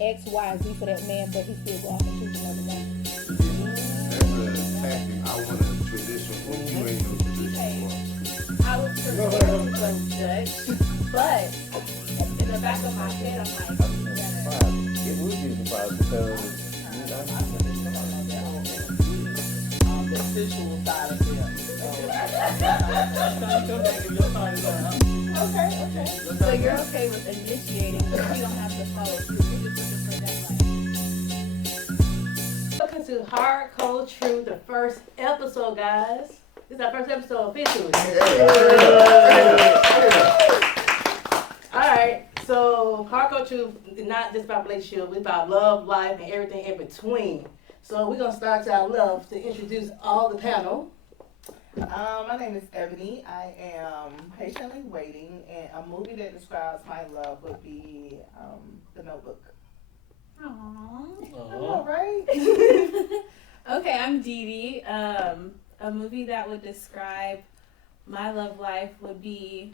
X, Y, Z for that man, but he still go off and choose another guy. That's a tactic. I want a traditional one. You ain't no traditional one. I would prefer to go Dutch, but in the back of my head, I'm like, It would be a surprise because the sensual side of them. Okay. so you're okay with initiating, but you don't have to follow through. You're just looking for that like. Welcome to Hard Cold Truth, the first episode, guys. This is our first episode officially. Alright, so Hard Cold Truth is not just about relationship, it's about love, life, and everything in between. So we're gonna start our love to introduce all the panel. My name is Ebony. I am patiently waiting, and a movie that describes my love would be The Notebook. Aww. Right? Okay, I'm Dee Dee. A movie that would describe my love life would be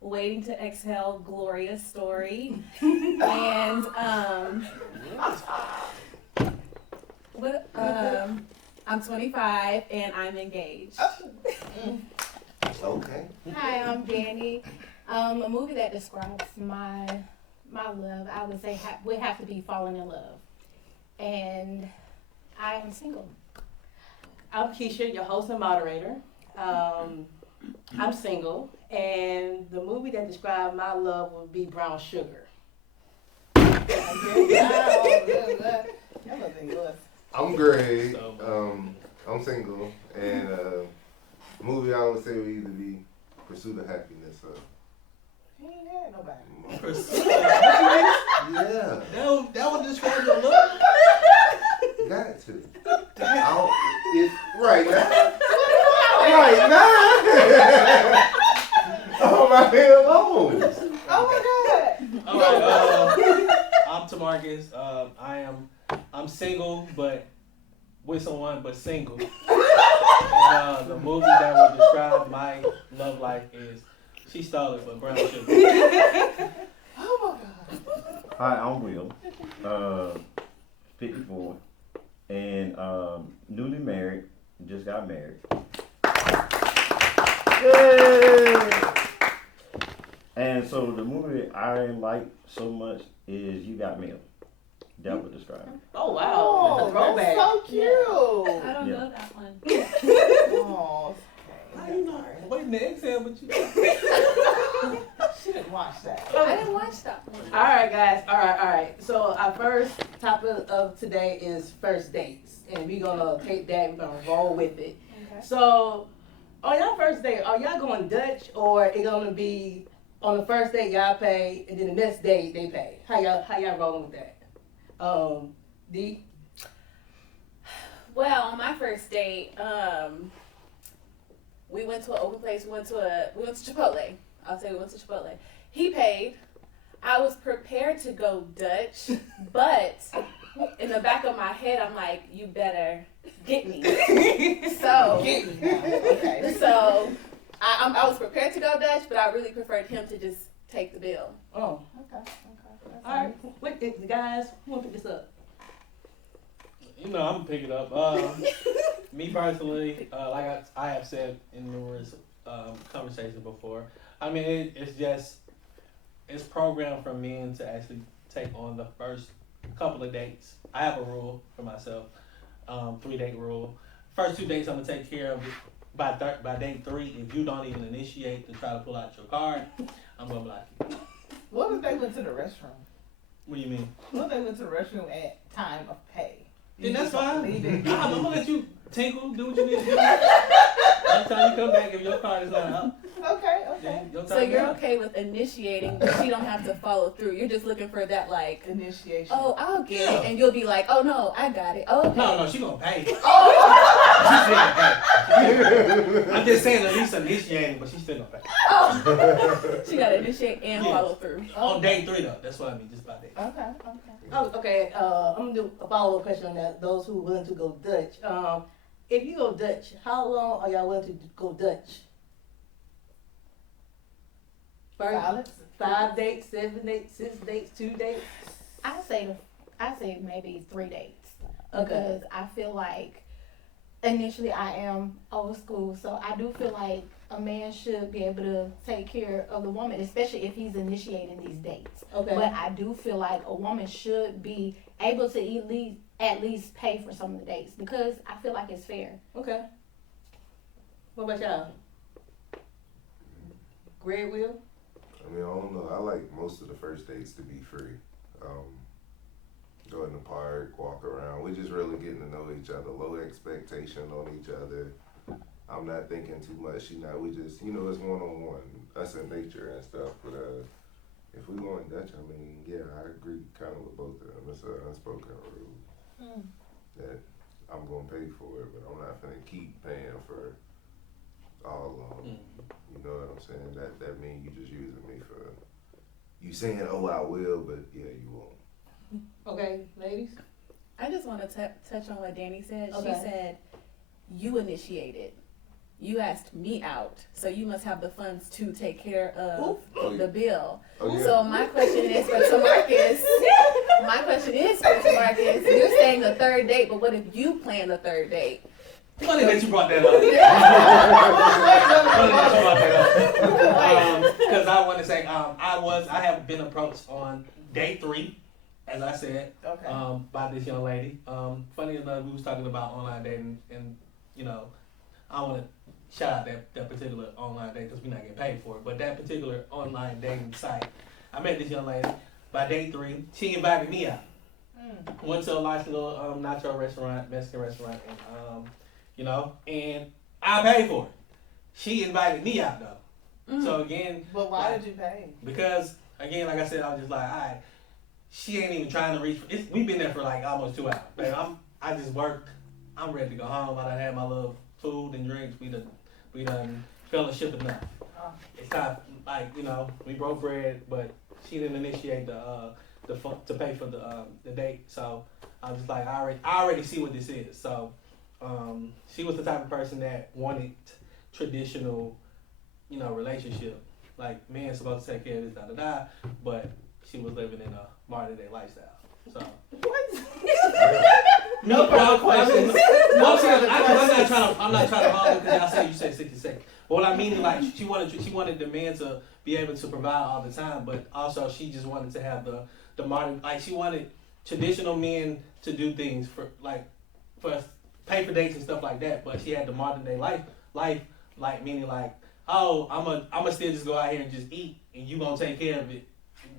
Waiting to Exhale, Gloria's Story. And I'm 25 and I'm engaged. Okay. Hi, I'm Danny. A movie that describes my love, I would say would have to be Falling in Love, and I am single. I'm Keisha, your host and moderator. I'm single, and the movie that describes my love would be Brown Sugar. I'm Greg. I'm single, and the movie I would say would either be Pursuit of Happiness. He ain't had nobody. Yeah. That would describe your look. Got to. It's right now. Right now. Oh my hell bones. Oh my God. I'm Tamarcus. I'm single, but with someone, but single. And the movie that would describe my love life is She Stole It, but Brown Sugar. Oh my God. hi, I'm Will, 54, and newly married. Just got married. And so the movie I like so much is You Got Mail. That would describe it. Oh wow, that's a throwback. That's so cute. I don't know that one. Oh, How you know? Waiting to exhale, but you. she didn't watch that. I didn't watch that one. All right, guys. All right. So our first topic of today is first dates, and we're gonna take that. We're gonna roll with it. Okay. So, on y'all first date, are y'all going Dutch, or it gonna be on the first date y'all pay, and then the next date they pay? How y'all rolling with that? D. Well, on my first date, we went to an open place. We went to Chipotle. I'll say we went to Chipotle. He paid. I was prepared to go Dutch, but in the back of my head, I'm like, you better get me. So, Get me now. Okay. so I was prepared to go Dutch, but I really preferred him to just take the bill. Oh. Okay. All right. Wait, guys, who wanna pick this up? You know, I'm gonna pick it up. Me personally, like I have said in numerous conversations before, I mean, it's programmed for men to actually take on the first couple of dates. I have a rule for myself, 3-date rule. First 2 dates I'm gonna take care of. By date 3, if you don't even initiate to try to pull out your card, I'm gonna block you. What if they went to the restroom? What do you mean? What if they went to the restroom at time of pay? Then that's fine. Leave it. I'm gonna let you tinkle, do what you need to do. By the time you come back, if your card is not out, Okay. then your time So you're is out. okay with initiating, but you don't have to follow through. You're just looking for that, like, Initiation. oh, I'll get it, and you'll be like, oh no, I got it. Oh, okay. No, she gonna pay. Oh. She's still gonna pay. I'm just saying at least initiating, but she's still gonna pay. She gotta initiate and Yes. follow through. On day 3 though, that's what I mean, just by day. Okay. Oh, okay. I'm gonna do a follow-up question on that. Those who are willing to go Dutch. If you go Dutch, how long are y'all willing to go Dutch? Silence. 5 dates, 7 dates, 6 dates, 2 dates? I say maybe 3 dates Okay. because I feel like initially I am old school, so I do feel like a man should be able to take care of the woman, especially if he's initiating these dates. Okay. But I do feel like a woman should be able to at least pay for some of the dates because I feel like it's fair. Okay. What about y'all? Greg Will? I mean, I don't know. I like most of the first dates to be free. Go in the park, walk around. We're just really getting to know each other. Low expectation on each other. I'm not thinking too much. She not. We just, it's one-on-one. Us in nature and stuff. But if we going Dutch, I mean, yeah, I agree kind of with both of them. It's an unspoken rule that I'm gonna pay for it, but I'm not gonna keep paying for all of them. You know what I'm saying? That means you just using me for you saying, oh, I will, but yeah, you won't. Okay, ladies? I just want to touch on what Danny said. Okay. She said, you initiated. You asked me out, so you must have the funds to take care of the bill. Oh, yeah. So my question is for Tamarcus. You're saying the third date, but what if you plan the third date? Funny that you brought that up. Because I want to say, I have been approached on day 3, as I said, Okay. by this young lady. Funny enough, we was talking about online dating, and I want to shout out that particular online date because we're not getting paid for it. But that particular online dating site, I met this young lady. By day 3, she invited me out. Went to a nice little nacho restaurant, Mexican restaurant, and and I paid for it. She invited me out though. So again, But why did you pay? because again, like I said, I was just like, all right, she ain't even trying to reach. We've been there for like almost 2 hours. Babe, I just worked. I'm ready to go home. I done had my little food and drinks. We done fellowship enough. It's not like we broke bread, but she didn't initiate the fun, to pay for the date. So I was just like, I already see what this is. So she was the type of person that wanted traditional, relationship. Like, man's supposed to take care of this, but she was living in a modern day lifestyle. So No further questions. I'm not trying to hold it because y'all say you said 60 seconds. But what I mean is, like, she wanted the man to be able to provide all the time, but also she just wanted to have the modern, like, she wanted traditional men to do things for pay for dates and stuff like that, but she had the modern day life, like, meaning like, oh, I'm a still just go out here and just eat, and you gonna take care of it.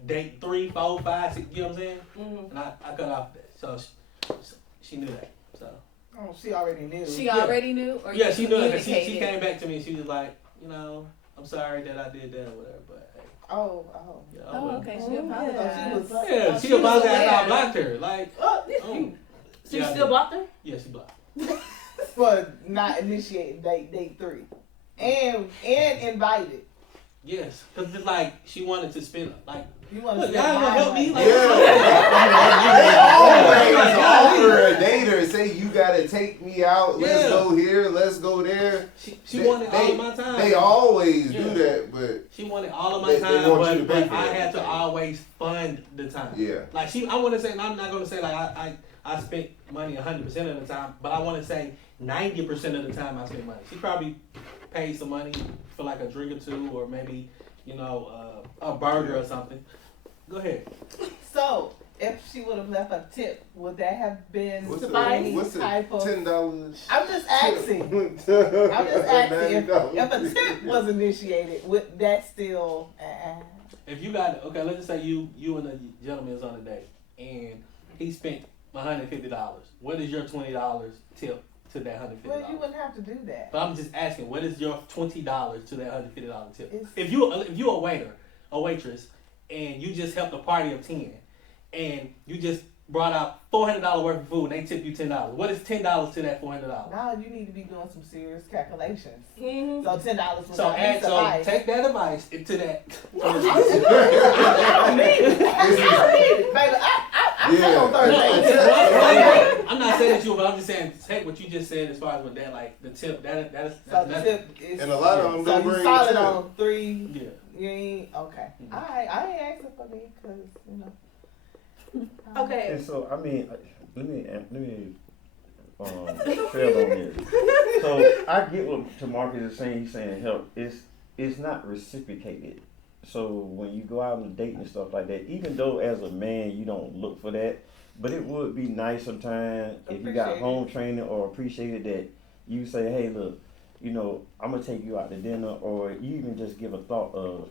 Date 3, 4, 5, 6, you know what I'm saying? And I cut off that, so she knew that. So She already knew. She already knew, or yeah, you she knew that. She communicated? came back to me and she was like, I'm sorry that I did that or whatever, but hey. Oh. Yeah, Oh, okay. She Yeah. apologized. Yeah, she she was apologized after I aware. blocked her. Like, So you Yeah, I still did. blocked her? Yeah, she blocked. For not initiating date 3. And invited. Yes, because it's like she wanted to spend like. You want to Look, y'all gonna help me? Like, Always offer a date or say you gotta take me out. Let's Yeah. go here. Let's go there. She wanted all of my time. They always Yeah. do that, but She wanted all of my They time, want you to but pay for I had to everything. always fund the time. yeah. Like I want to say, and I'm not gonna say like I spent money 100% of the time, but I want to say 90% of the time I spent money. She probably paid some money for like a drink or two, or maybe a burger or something. Go ahead. So, if she would have left a tip, would that have been What's any the type of... $10? I'm just asking. I'm just asking if a tip was initiated, would that still... If you got let's just say you and the gentleman is on a date and he spent $150. What is your $20 tip to that $150? Well, you wouldn't have to do that. But I'm just asking, what is your $20 to that $150 tip? It's- If you a waiter, a waitress, and you just helped a party of 10, and you just brought out $400 worth of food, and they tip you $10. What is $10 to that $400? Now you need to be doing some serious calculations. Mm-hmm. So $10 would So not be suffice. take that advice to that. I need it. Baby, I pay on Thursday. I'm not saying that you, but I'm just saying take what you just said as far as with that, like the tip. That's So the tip is... And a lot of them So don't you bring solid a tip. on 3... yeah. You ain't... Okay. Alright, I ain't asking for me, because, Okay. And so, I mean, let me trail on this. So I get what Tamarcus is saying. He's saying help. It's not reciprocated. So when you go out on a date and stuff like that, even though as a man you don't look for that, but it would be nice sometimes if you got Appreciate home training or appreciated that you say, hey, look, I'm gonna take you out to dinner, or you even just give a thought of,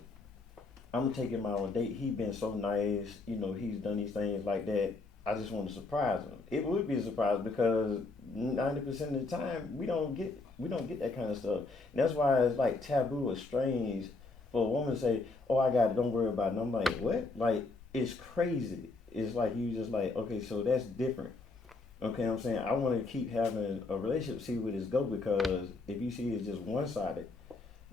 I'm gonna take him out on a date. He been so nice, he's done these things like that. I just want to surprise him. It would be a surprise because 90% of the time we don't get that kind of stuff. And that's why it's like taboo or strange for a woman to say, "Oh, I got it. Don't worry about it." And I'm like, "What?" Like it's crazy. It's like you just like, okay, so that's different. Okay, I'm saying I want to keep having a relationship, see where this go, because if you see it's just one sided,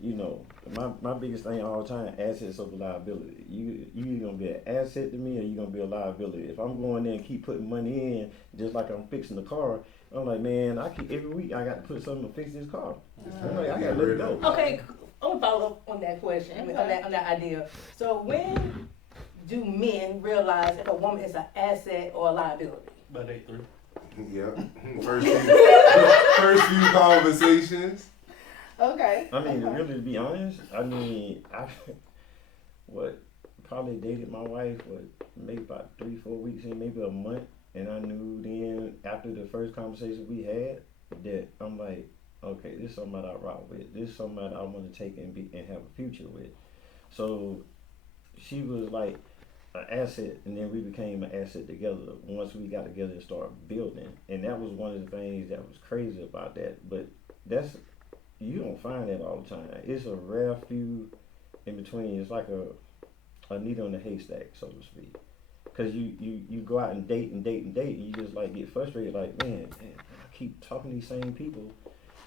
my biggest thing all the time, assets over liability. You either gonna be an asset to me or you gonna be a liability. If I'm going there and keep putting money in, just like I'm fixing the car, I'm like, man, every week I got to put something to fix this car. I'm like, I gotta let it go. Okay, I want to follow up on that question. I mean, on that idea. So when do men realize if a woman is an asset or a liability? By day 3. Yeah. First few conversations. Okay. I mean, really, to be honest, I probably dated my wife, maybe about 3-4 weeks in, maybe a month. And I knew then, after the first conversation we had, that I'm like, okay, this is somebody I rock with. This is somebody I want to take and have a future with. So she was like an asset, and then we became an asset together once we got together and started building. And that was one of the things that was crazy about that. But you don't find that all the time. It's a rare few in between. It's like a needle in a haystack, so to speak. Because you go out and date and date and date, and you just like get frustrated, like, man, I keep talking to these same people,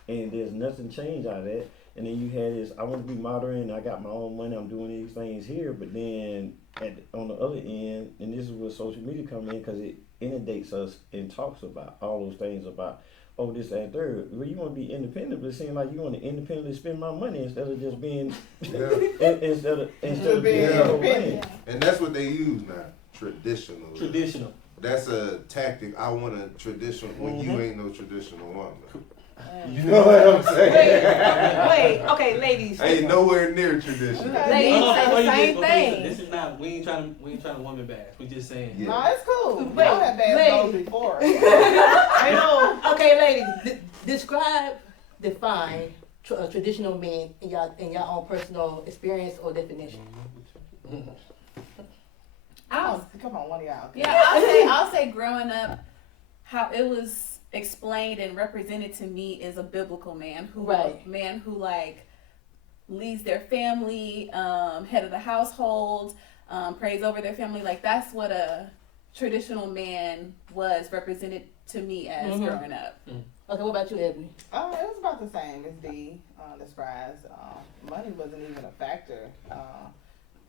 and there's nothing changed out of that. And then you had this, I want to be modern, I got my own money, I'm doing these things here, but then on the other end, and this is where social media come in, because it inundates us and talks about all those things about, oh, this, that, and third. Well, you want to be independent, but it seems like you want to independently spend my money instead of just being, instead of being independent. And that's what they use now. Traditional. That's a tactic. I want a traditional when you ain't no traditional woman. You know what I'm saying? Wait, okay, ladies. Ain't nowhere near traditional. Ladies say the same thing. This is not. We ain't trying to woman bash. We just saying. Yeah. No, it's cool. Wait, Y'all had bad goals before. I know. Okay, ladies, define traditional men in your own personal experience or definition. Come on, one of y'all. Yeah, I'll say growing up, how it was explained and represented to me is a biblical man who like leads their family, head of the household, prays over their family. Like that's what a traditional man was represented to me as growing up. Okay, what about you, Ebony? It was about the same as Dee describes. Money wasn't even a factor.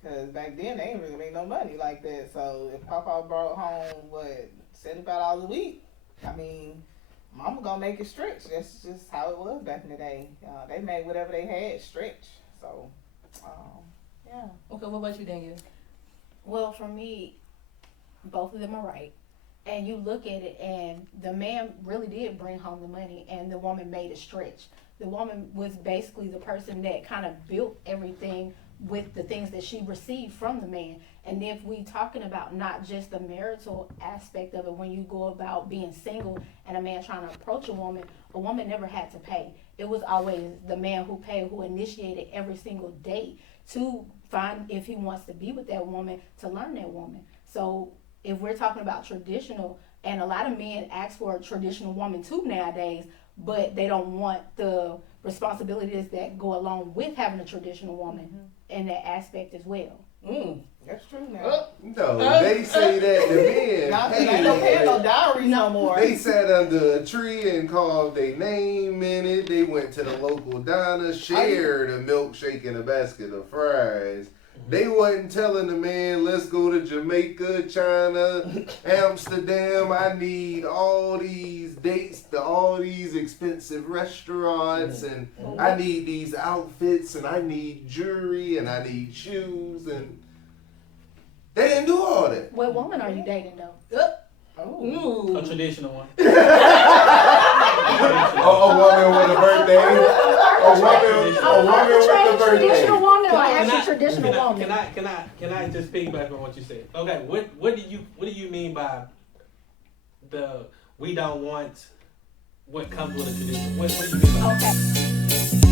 Because back then, they ain't really make no money like that. So if Papa brought home, $75 a week, I mean, Mama gonna make it stretch. That's just how it was back in the day. They made whatever they had stretch. So, yeah. Okay, what about you, Danielle? Well, for me, both of them are right. And you look at it, and the man really did bring home the money, and the woman made it stretch. The woman was basically the person that kind of built everything with the things that she received from the man. And if we talking about not just the marital aspect of it, when you go about being single and a man trying to approach a woman never had to pay. It was always the man who paid, who initiated every single date to find if he wants to be with that woman, to learn that woman. So if we're talking about traditional, and a lot of men ask for a traditional woman too nowadays, but they don't want the responsibilities that go along with having a traditional woman in that aspect as well. That's true now. No, they say that to men. They ain't paying no dowries no more. They sat under a tree and called their name in it. They went to the local diner, shared a milkshake and a basket of fries. They wasn't telling the man, let's go to Jamaica, China, Amsterdam. I need all these dates to all these expensive restaurants, and I need these outfits, and I need jewelry, and I need shoes, and They didn't do all that. What woman are you dating though? Ooh. A traditional one. A woman with a birthday. A woman with a birthday. Traditional woman or Can actually I- traditional woman? Can I just piggyback on what you said? Okay, what do you mean by we don't want what comes with a tradition? What do you mean by that? Okay.